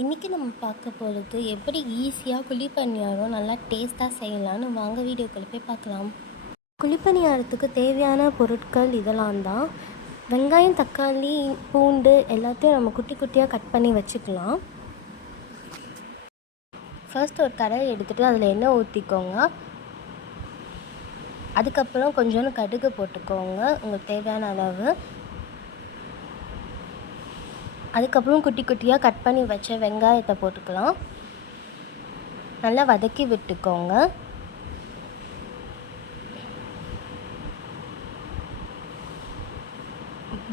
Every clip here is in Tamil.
இன்றைக்கி நம்ம பார்க்க போகிறது எப்படி ஈஸியாக குழிப்பணியாரம் நல்லா டேஸ்ட்டாக செய்யலான்னு வாங்க வீடியோக்குள்ளே போய் பார்க்கலாம். குழிப்பணியாரத்துக்கு தேவையான பொருட்கள் இதெல்லாம் தான். வெங்காயம், தக்காளி, பூண்டு எல்லாத்தையும் நம்ம குட்டி குட்டியாக கட் பண்ணி வச்சுக்கலாம். ஃபர்ஸ்ட் ஒரு கடாயை எடுத்துகிட்டு அதில் எண்ணெய் ஊற்றிக்கோங்க. அதுக்கப்புறம் கொஞ்சோண்டு கடுகு போட்டுக்கோங்க உங்களுக்கு தேவையான அளவு. அதுக்கப்புறம் குட்டி குட்டியாக கட் பண்ணி வச்ச வெங்காயத்தை போட்டுக்கலாம். நல்லா வதக்கி விட்டுக்கோங்க.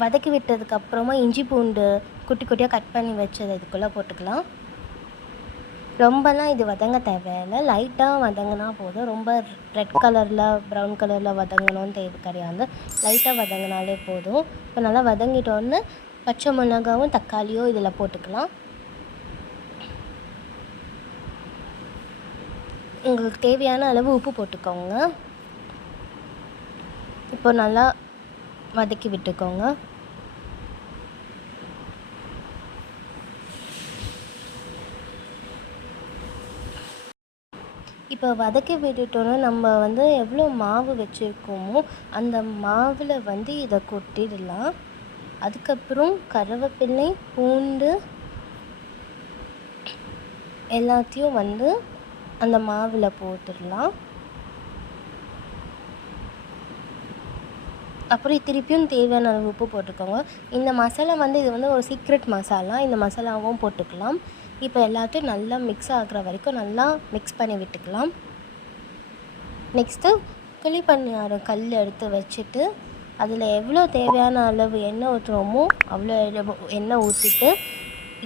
வதக்கி விட்டதுக்கப்புறமா இஞ்சி பூண்டு குட்டி குட்டியாக கட் பண்ணி வச்சது இதுக்குள்ளே போட்டுக்கலாம். ரொம்பலாம் இது வதங்க தேவையில்லை, லைட்டாக வதங்கினா போதும். ரொம்ப ரெட் கலரில் ப்ரௌன் கலரில் வதங்கணும்னு தேவை கிடையாது, லைட்டாக வதங்கினாலே போதும். இப்போ நல்லா வதங்கிட்டோன்னு பச்சை மிளகாவும் தக்காளியும் இதில் போட்டுக்கலாம். உங்களுக்கு தேவையான அளவு உப்பு போட்டுக்கோங்க. இப்போ நல்லா வதக்கி விட்டுக்கோங்க. இப்போ வதக்கி விட்டுட்டோன்னா நம்ம எவ்வளோ மாவு வச்சுருக்கோமோ அந்த மாவில் இதை கொட்டிடலாம். அதுக்கப்புறம் கருவேப்பிலை, பூண்டு எல்லாத்தையும் அந்த மாவில் போட்டுடலாம். அப்புறம் திருப்பியும் தேவையான அளவு உப்பு போட்டுக்கோங்க. இந்த மசாலா இது ஒரு சீக்ரெட் மசாலா, இந்த மசாலாவும் போட்டுக்கலாம். இப்போ எல்லாத்தையும் நல்லா மிக்ஸ் ஆகிற வரைக்கும் நல்லா மிக்ஸ் பண்ணி விட்டுக்கலாம். நெக்ஸ்ட்டு குழிப்பணியாரம் கல் எடுத்து வச்சுட்டு அதில் எவ்வளோ தேவையான அளவு எண்ணெய் ஊற்றுறோமோ அவ்வளோ எண்ணெய் ஊற்றிட்டு,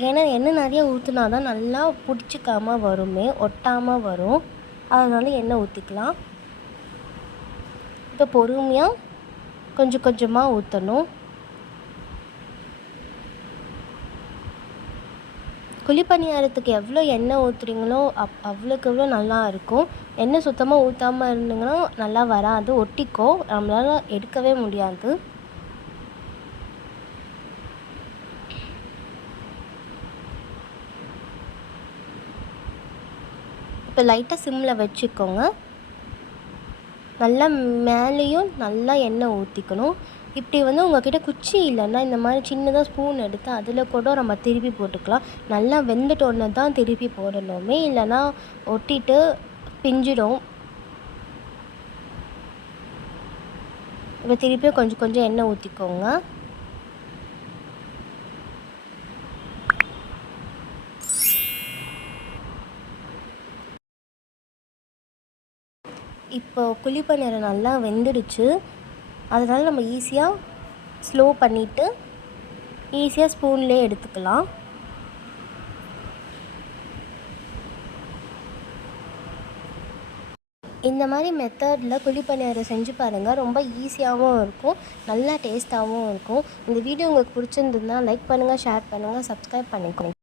ஏன்னா எண்ணெய் நிறைய ஊற்றினா தான் நல்லா பிடிச்சிக்காமல் வருமே, ஒட்டாமல் வரும். அதனால எண்ணெய் ஊற்றிக்கலாம். இப்போ பொறுமையாக கொஞ்சம் கொஞ்சமாக ஊற்றணும். குழிப்பணியாரத்துக்கு எவ்வளோ எண்ணெய் ஊற்றுறீங்களோ அவ்வளோக்கு எவ்வளோ நல்லா இருக்கும். எண்ணெய் சுத்தமாக ஊற்றாமல் இருந்தீங்கன்னா நல்லா வராது, ஒட்டிக்கும், நம்மளால் எடுக்கவே முடியாது. இப்போ லைட்டாக சிம்மில் வச்சுக்கோங்க. நல்லா மேலேயும் நல்லா எண்ணெய் ஊற்றிக்கணும். இப்படி உங்கள்கிட்ட குச்சி இல்லைன்னா இந்த மாதிரி சின்னதாக ஸ்பூன் எடுத்து அதில் கூட நம்ம திருப்பி போட்டுக்கலாம். நல்லா வெந்துட்டோன்னு தான் திருப்பி போடணுமே, இல்லைன்னா ஒட்டிட்டு பிஞ்சிடும். இப்போ திருப்பியும் கொஞ்சம் கொஞ்சம் எண்ணெய் ஊற்றிக்கோங்க. இப்போ குழிப்பணியாரம் நல்லா வெந்துடுச்சு. அதனால் நம்ம ஈஸியாக ஸ்லோ பண்ணிவிட்டு ஈஸியாக ஸ்பூன்லேயே எடுத்துக்கலாம். இந்த மாதிரி மெத்தடில் குழிப்பணியாரம் செஞ்சு பாருங்கள். ரொம்ப ஈஸியாகவும் இருக்கும், நல்லா டேஸ்ட்டாகவும் இருக்கும். இந்த வீடியோ உங்களுக்கு பிடிச்சிருந்ததுன்னா லைக் பண்ணுங்கள், ஷேர் பண்ணுங்கள், சப்ஸ்கிரைப் பண்ணிக்கோங்க.